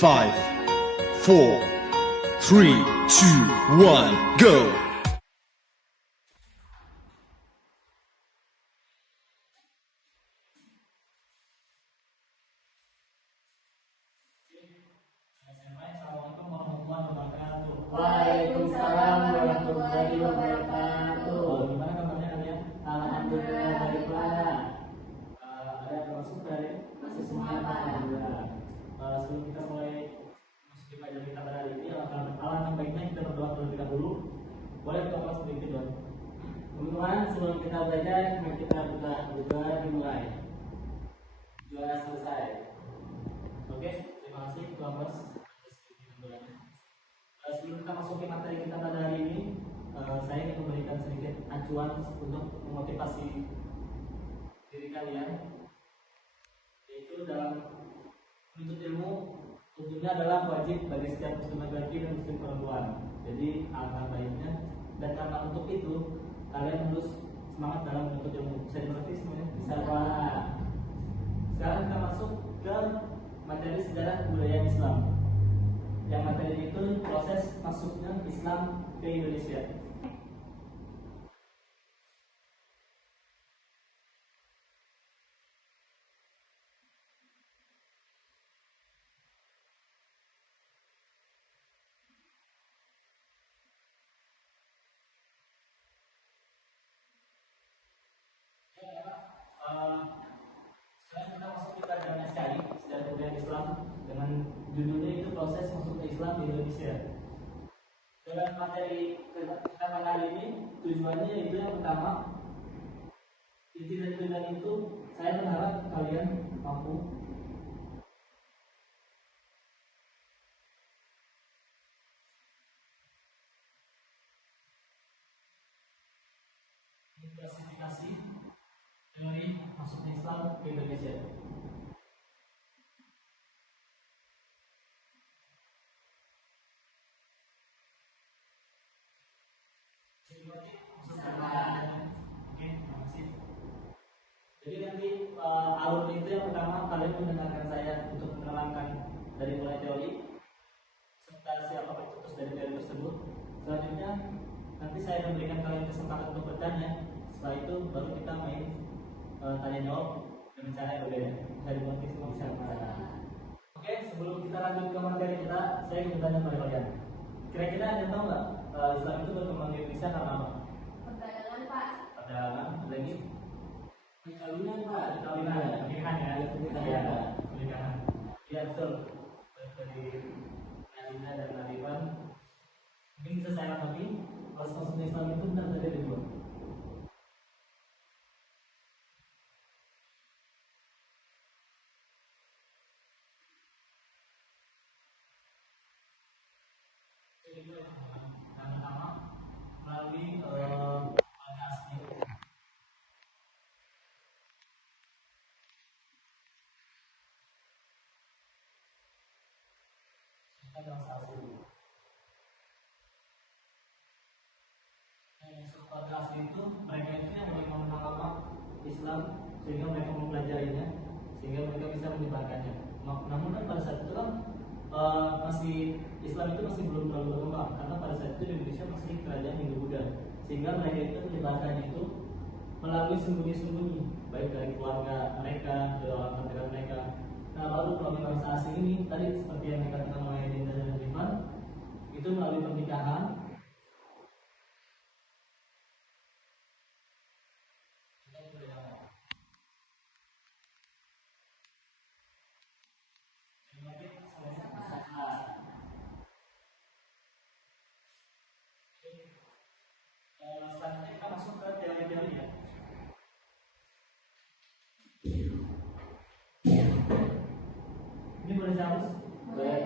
5, 4, 3, 2, 1, go! Waalaikumsalam warahmatullahi wabarakatuh. Gimana kabarnya kalian? Alhamdulillah baik Pak. Ada yang masuk dari Masih semua Pak. Alhamdulillah. Sebelum kita mulai masuk pada kita pada hari ini, alangkah baiknya kita berdoa terlebih dahulu. Boleh kita kelas sedikit doa. Teman-teman, sebelum kita belajar, mari kita berdoa dimulai. Doa selesai. Oke, terima kasih Tuhan Bos atas bimbingan doanya. Sebelum kita masuk ke materi kita pada hari ini, saya ingin memberikan sedikit acuan untuk memotivasi diri kalian, yaitu dalam menuntut ilmu tentunya adalah wajib bagi setiap muslim laki-laki dan muslim perempuan. Jadi alangkah baiknya, dan karena untuk itu kalian harus semangat dalam menuntut ilmu. Bisa dimengerti semuanya? Bisa Pak. Sekarang kita masuk ke materi sejarah kebudayaan Islam. Yang materi itu proses masuknya Islam ke Indonesia. Sekarang kita masuk ke pelajaran SKI sejarah kebudayaan Islam dengan judulnya itu proses masuk ke Islam di Indonesia. Dengan materi kita pada hari ini tujuannya itu yang pertama, inti dari tujuan itu saya berharap kalian mampu klasifikasi teori masuknya Islam ke Indonesia. Oke, terima kasih. Jadi nanti alur itu yang pertama kalian mendengarkan saya untuk menerangkan dari mulai teori serta siapa pencetus dari teori tersebut. Selanjutnya nanti saya memberikan kalian kesempatan untuk bertanya. Setelah itu baru kita main tanya jawab dengan cara yang berbeda. Bisa dimengerti semua? Bisa. Oke, sebelum kita lanjut ke materi kita, saya ingin bertanya kepada kalian. Kira-kira ada yang tahu nggak Islam itu berkembang di Indonesia karena apa? Perdagangan Pak. Perdagangan, ada lagi? Perkawinan Pak. Perkawinan, pernikahan ya? Pernikahan. Pernikahan. Iya betul. Dari Nadina dan Nadifan. Mungkin bisa saya tanggapi, proses masuknya Islam itu benar terjadi di dua. Yang pertama melalui warga asli. Kita bangsa asli. Yang warga asli itu mereka itu yang lebih mengenal agama Islam sehingga mereka mempelajarinya sehingga mereka bisa menyebarkannya. Namun kan pada saat itu kan masih Islam itu masih belum terlalu berkembang karena pada saat itu di Indonesia masih kerajaan Hindu Buddha, sehingga mereka itu menyebarkannya itu melalui sembunyi-sembunyi baik dari keluarga mereka, dari orang terdekat mereka. Nah baru melalui bangsa asing ini tadi seperti yang dikatakan oleh Dinda dan Rifan itu melalui pernikahan. Selanjutnya kita masuk ke teori-teori ya. Ini boleh jawab? Boleh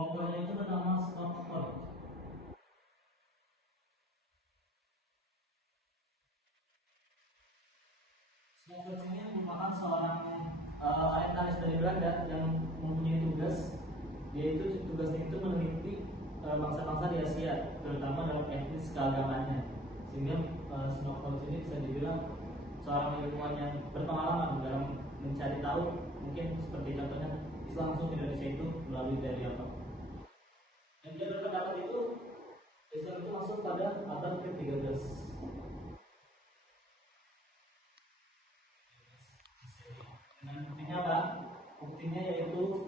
Kelompoknya itu bernama Snowfall. Snowfall ini merupakan seorang orientalis dari Belanda yang mempunyai tugas, yaitu tugasnya itu meneliti bangsa-bangsa di Asia, terutama dalam etnis keagamaannya. Sehingga Snowfall ini bisa dibilang seorang ilmuwan yang berpengalaman dalam mencari tahu, mungkin seperti contohnya Islam masuk ke Indonesia itu melalui dari apa. Dan dia berpendapat itu Islam itu masuk pada abad ke-13. Dan buktinya apa? Buktinya yaitu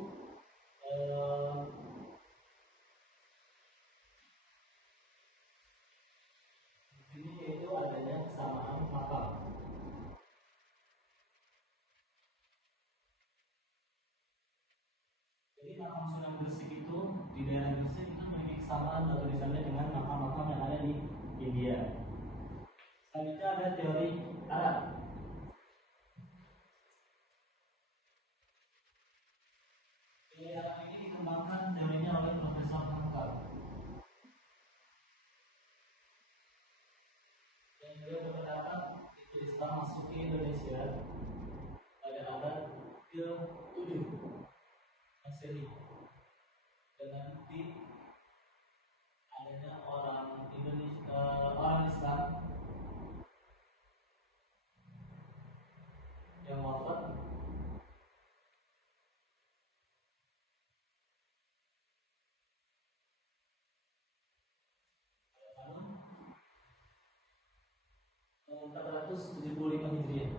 adanya kesamaan makam. Jadi makam Sunan Gresik itu di daerah Gresik itu memiliki kesamaan atau tulisannya dengan makam-makam yang ada di India. Selanjutnya ada teori Arab. Teori Arab ini dikembangkan teorinya oleh Profesor Hankal. Dan beliau berpendapat itu Islam masuk ke Indonesia pada abad ke-7 Masehi, dengan bukti adanya orang Indonesia, orang Islam yang wafat pada tahun 475 Hijriah.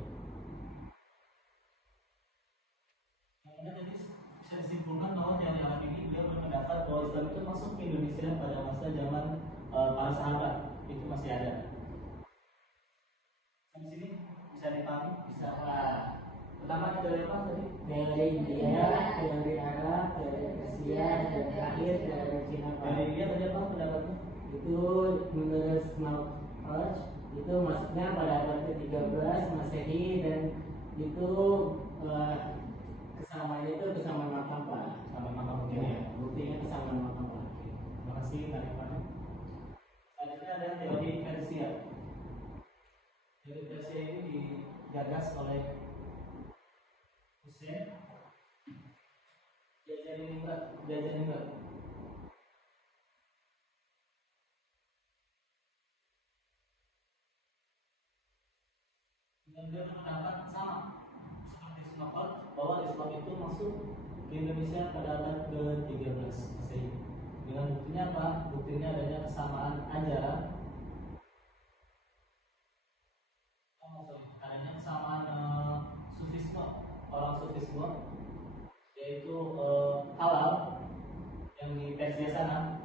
Makanya tadi bisa disimpulkan bahwa teori Arab ini beliau berpendapat bahwa Islam itu masuk ke Indonesia pada masa zaman para sahabat, itu masih ada. Sampai sini bisa dipahami? Bisa. Pertama teori apa tadi? Teori India, teori Arab, teori Persia, dan terakhir teori Cina. Teori India tadi apa pendapatnya? Itu menurut Snowfall itu masuknya pada abad ke-13 Masehi, dan itu kesamaannya itu kesamaan makam, Pak. Sama makam buktinya ya. Buktinya kesamaan makam, Pak. Terima kasih tanggapannya. Selanjutnya ada teori Persia. Teori Persia ini digagas oleh Hussein Jajaningrat. Dan dia berpendapat sama seperti Snowfall bahwa Islam itu masuk ke Indonesia pada abad ke-13 Masehi. Dengan buktinya apa? Buktinya adanya kesamaan ajaran, adanya kesamaan sufisme, orang sufisme, yaitu halal yang di Persia sana.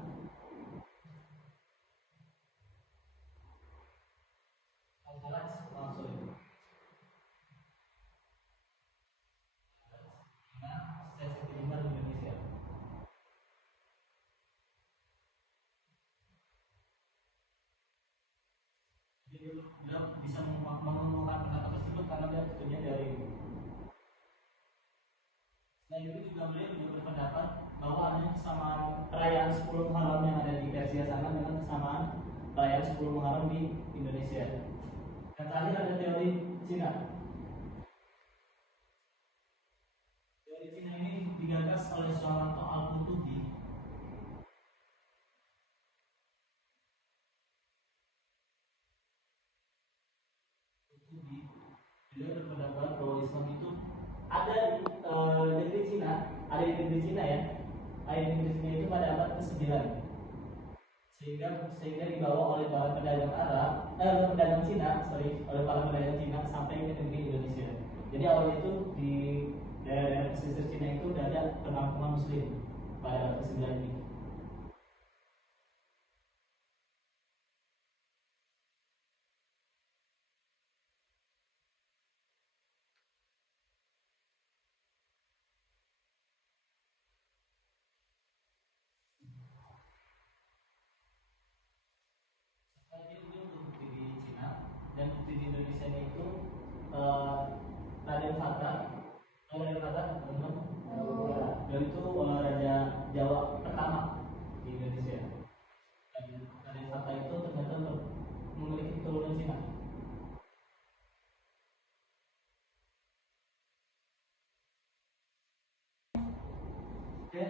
Jadi beliau bisa mengumumkan pendapat tersebut karena dia tentunya dari ini. Selain itu juga beliau juga berpendapat bahwa adanya kesamaan perayaan 10 Muharram yang ada di Persia sana dengan kesamaan perayaan 10 Muharram di Indonesia. Dan terakhir ada teori Cina. Teori Cina ini digagas oleh seorang Al-Qutubi. Beliau berpendapat bahwa Islam itu ada di negeri Cina, ada di negeri Cina ya. Ada di negeri Cina itu pada abad ke-9. Sehingga dibawa oleh para pedagang pedagang Cina, oleh para pedagang Cina sampai ke negeri Indonesia. Jadi awalnya itu di daerah pesisir Cina itu sudah ada perkampungan Muslim pada abad ke-9 ini. Dan bukti di Indonesia itu Raden Fata, benar? Dan itu Raja Jawa pertama di Indonesia. Dan dari fakta itu ternyata memiliki keturunan Cina. Oke,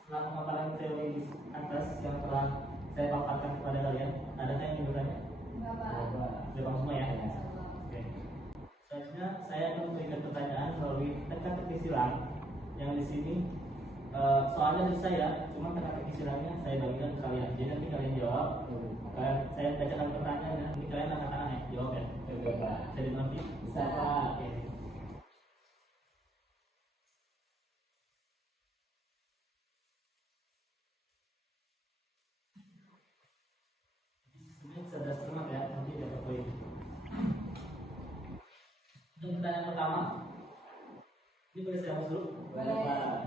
setelah pemaparan teori di atas yang telah saya paparkan kepada kalian, adakah yang ingin bertanya? Bapak. Jawab semua ya. Oke. Selanjutnya saya akan memberikan pertanyaan melalui teka-teki silang yang di sini soalnya dari saya, cuma teka-teki silangnya saya bagikan ke kalian. Jadi nanti kalian jawab. Saya bacakan pertanyaan dan nanti kalian angkat tangan ya, jawab ya. Saya dimengerti? Bisa, Pak. Oke. Ini sudah cermat ya, nanti dapat poin. Untuk pertanyaan pertama, ini boleh saya hapus dulu? Boleh. Pak.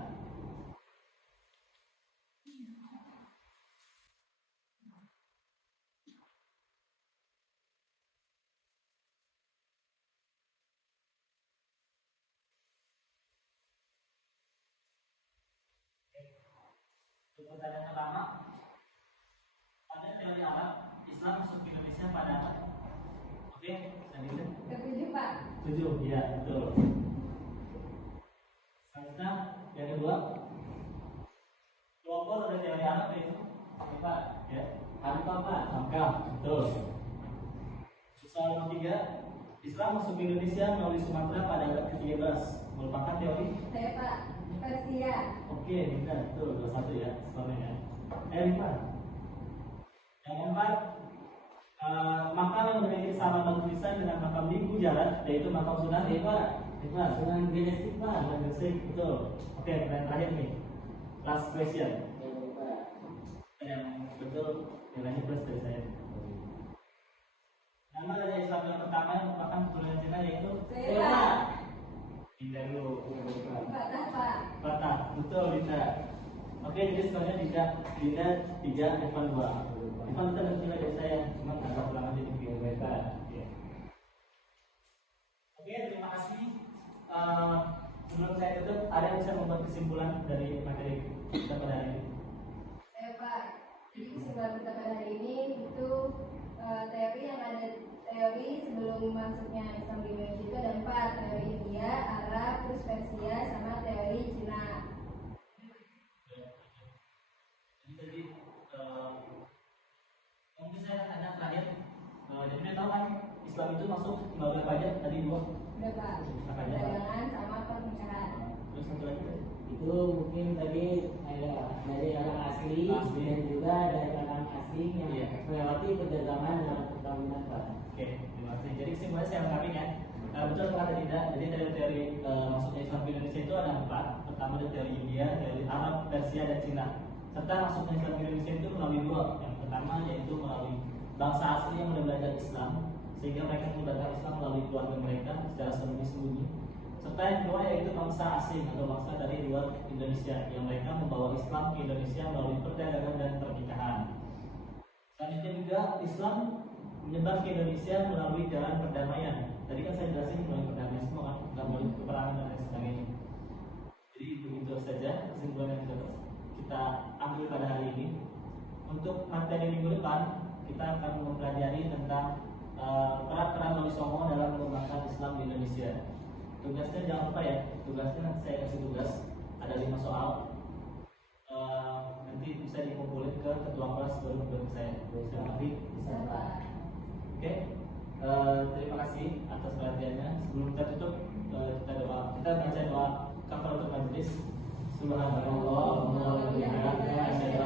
Untuk pertanyaan pertama, pada teori Arab, Islam masuk ke Indonesia pada apa? Oke, selanjutnya. Ketujuh, Pak. 7, iya betul. Selanjutnya yang kedua, kelompok dari teori Arab yaitu apa? Ya, Hamka, Pak. Hamka, betul. Soal nomor 3, Islam masuk ke Indonesia melalui Sumatera pada abad ke-13, merupakan teori. Saya, Pak. Persia. Oke, benar, betul, 21 ya, skornya. 5. Yang keempat, makam yang memiliki kesamaan batu tulisan dengan makam di Gujarat, yaitu makam Sunan Pak. Sunan Genesik, Pak. Sunan Gresik, betul. Oke, pertanyaan terakhir nih, last question. Pak. Yang betul nilainya plus dari saya. Nama raja Islam yang pertama yang merupakan keturunan Cina yaitu Saya, Pak. Dinda dulu. Fatah, Pak. Fatah, betul Dinda. Oke, jadi skornya Dinda 3, Evan 2. Evan kita dapat nilai dari saya, cuma agak ulangan jadi 3 mereka. Oke, terima kasih. Sebelum saya tutup, ada yang bisa membuat kesimpulan dari materi kita pada hari ini? Saya, Pak. Jadi kesimpulan kita pada hari ini itu teori yang ada teori sebelum masuknya Islam di Indonesia itu ada 4, teori India, Arab, terus Persia, sama teori Cina. Jadi mungkin saya tanya terakhir. Jadi saya tahu kan Islam itu masuk berapa aja tadi 2. Udah, Pak. Apa aja, Pak? Perdagangan sama pernikahan. Terus satu lagi tadi? Itu mungkin tadi ada dari orang asli, Asli. dan juga dari orang asing yang Iya. melewati perdagangan dalam perkawinan, Pak. Oke, terima kasih. Jadi kesimpulannya saya lengkapin ya. Betul kata Dinda. Jadi dari teori masuknya Islam ke Indonesia itu ada 4. Pertama ada teori India, teori Arab, Persia, dan Cina. Serta masuknya Islam ke Indonesia itu melalui 2. Yang pertama yaitu melalui bangsa asli yang sudah belajar Islam, sehingga mereka menyebarkan Islam melalui keluarga mereka secara sembunyi-sembunyi. Serta yang kedua yaitu bangsa asing atau bangsa dari luar Indonesia yang mereka membawa Islam ke Indonesia melalui perdagangan dan pernikahan. Selanjutnya juga Islam menyebar ke Indonesia melalui jalan perdamaian. Tadi kan saya jelasin melalui perdamaian semua kan, nggak melalui peperangan dan lain sebagainya. Jadi begitu saja kesimpulan yang kita ambil pada hari ini. Untuk materi minggu depan kita akan mempelajari tentang peran Wali Songo dalam mengembangkan Islam di Indonesia. Tugasnya jangan lupa ya, tugasnya saya kasih tugas ada 5 soal. Nanti bisa dikumpulin ke ketua kelas baru ke saya. Nanti Bisa, Pak. Oke, terima kasih atas perhatiannya. Sebelum kita tutup, kita baca doa kafaratul majlis. Subhanallah wa bihamdihi, asyhadu